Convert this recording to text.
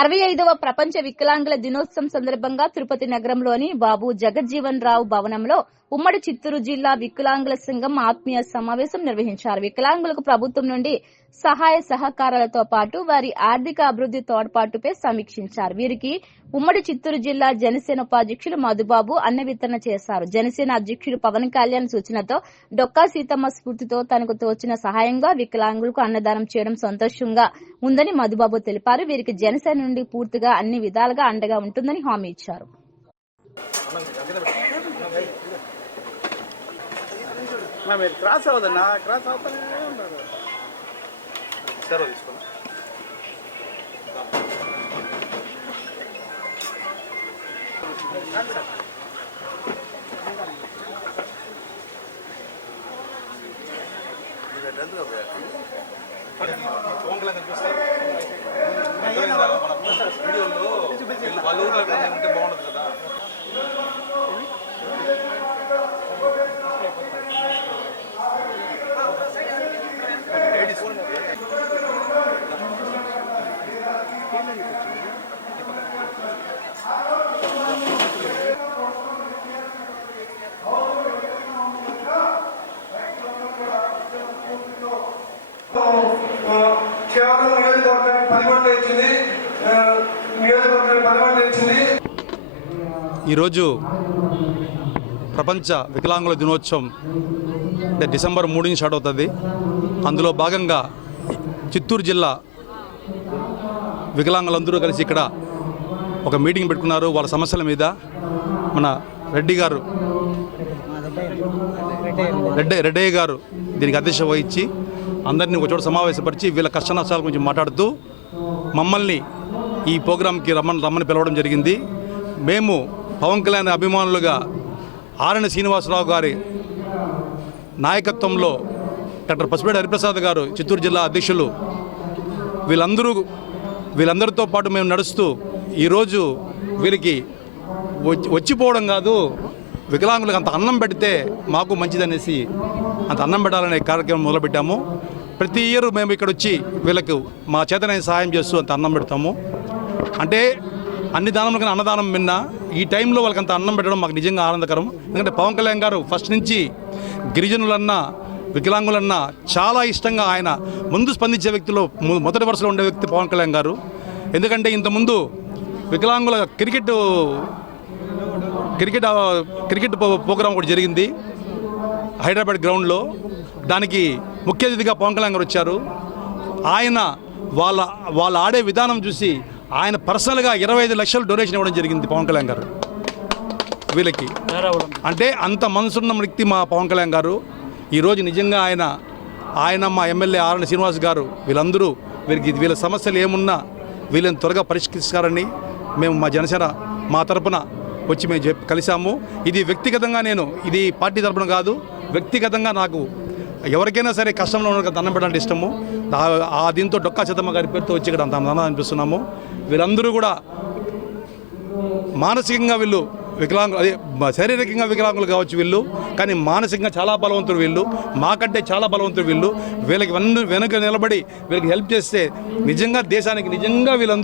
65వ ప్రపంచ వికలాంగుల దినోత్సవం సందర్భంగా తిరుపతి నగరంలోని బాబు జగజ్జీవన్ రావు భవనంలో ఉమ్మడి చిత్తూరు జిల్లా వికలాంగుల సంఘం ఆత్మీయ సమావేశం నిర్వహించారు. వికలాంగులకు ప్రభుత్వం నుండి సహాయ సహకారాలతో పాటు వారి ఆర్థిక అభివృద్ధి తోడ్పాటుపై సమీక్షించారు. వీరికి ఉమ్మడి చిత్తూరు జిల్లా జనసేన ఉపాధ్యక్షులు మధుబాబు అన్న వితరణ చేశారు. జనసేన అధ్యక్షుడు పవన్ కళ్యాణ్ సూచనతో డొక్కా సీతమ్మ స్ఫూర్తితో తనకు తోచిన సహాయంగా వికలాంగులకు అన్నదానం చేయడం సంతోషంగా ఉందని మధుబాబు తెలిపారు. వీరికి జనసేన నుండి పూర్తిగా అన్ని విధాలుగా అండగా ఉంటుందని హామీ ఇచ్చారు. క్రాస్ అవ్వదన్నా క్రాస్ అవుతానే సరే తీసుకో వీడియోలో వాళ్ళ ఊర్లో ఉంటే బాగుంటుంది కదా. కేవలం నియోజకవర్గానికి 10 ఇచ్చింది. ఈరోజు ప్రపంచ వికలాంగుల దినోత్సవం డిసెంబర్ 3 స్టార్ట్ అవుతుంది. అందులో భాగంగా చిత్తూరు జిల్లా వికలాంగులందరూ కలిసి ఇక్కడ ఒక మీటింగ్ పెట్టుకున్నారు. వాళ్ళ సమస్యల మీద మన రెడ్డయ్య గారు దీనికి అధ్యక్షత వహించి అందరినీ ఒక చోట సమావేశపరిచి వీళ్ళ కష్ట నష్టాల గురించి మాట్లాడుతూ మమ్మల్ని ఈ ప్రోగ్రాంకి రమ్మని పిలవడం జరిగింది. మేము పవన్ కళ్యాణ్ అభిమానులుగా ఆరణ శ్రీనివాసరావు గారి నాయకత్వంలో డాక్టర్ పసుపేట హరిప్రసాద్ గారు చిత్తూరు జిల్లా అధ్యక్షులు వీళ్ళందరితో పాటు మేము నడుస్తూ ఈరోజు వీరికి వచ్చిపోవడం కాదు, వికలాంగులకు అంత అన్నం పెడితే మాకు మంచిదనేసి అంత అన్నం పెట్టాలనే కార్యక్రమం మొదలుపెట్టాము. ప్రతి ఇయర్ మేము ఇక్కడ వచ్చి వీళ్ళకు మా చేతనైన సహాయం చేస్తూ అంత అన్నం పెడతాము. అంటే అన్ని దానంలో కన్నా అన్నదానం విన్నా ఈ టైంలో వాళ్ళకి అంత అన్నం పెట్టడం మాకు నిజంగా ఆనందకరం. ఎందుకంటే పవన్ కళ్యాణ్ గారు ఫస్ట్ నుంచి గిరిజనులన్నా వికలాంగులన్నా చాలా ఇష్టంగా ఆయన ముందు స్పందించే వ్యక్తిలో మొదటి వరుసలో ఉండే వ్యక్తి పవన్ కళ్యాణ్ గారు. ఎందుకంటే ఇంతకుముందు వికలాంగుల క్రికెట్ ప్రోగ్రాం కూడా జరిగింది హైదరాబాద్ గ్రౌండ్లో. దానికి ముఖ్య అతిథిగా పవన్ కళ్యాణ్ గారు వచ్చారు. ఆయన వాళ్ళ ఆడే విధానం చూసి ఆయన పర్సనల్గా 25 లక్షలు డొనేషన్ ఇవ్వడం జరిగింది పవన్ కళ్యాణ్ గారు వీళ్ళకి. అంటే అంత మనసున్న వ్యక్తి మా పవన్ కళ్యాణ్ గారు. ఈరోజు నిజంగా ఆయన మా ఎమ్మెల్యే ఆరణ శ్రీనివాస్ గారు వీళ్ళందరూ వీళ్ళ సమస్యలు ఏమున్నా వీళ్ళని త్వరగా పరిష్కరిస్తారని మేము మా జనసేన మా తరపున వచ్చి మేము కలిసాము. ఇది వ్యక్తిగతంగా ఇది పార్టీ తరపున కాదు, వ్యక్తిగతంగా నాకు ఎవరికైనా సరే కష్టంలో ఉన్న దండం పెట్టాలంటే ఇష్టము. దీంతో డొక్కా సీతమ్మ గారి పేరుతో వచ్చి ఇక్కడ అంత అన్నం అనిపిస్తున్నాము. వీళ్ళందరూ కూడా మానసికంగా వీళ్ళు అదే శారీరకంగా వికలాంగులు కావచ్చు వీళ్ళు, కానీ మానసికంగా చాలా బలవంతులు వీళ్ళు, మాకంటే చాలా బలవంతులు వీళ్ళు. వీళ్ళకి వెనక నిలబడి వీళ్ళకి హెల్ప్ చేస్తే నిజంగా దేశానికి నిజంగా వీళ్ళందరూ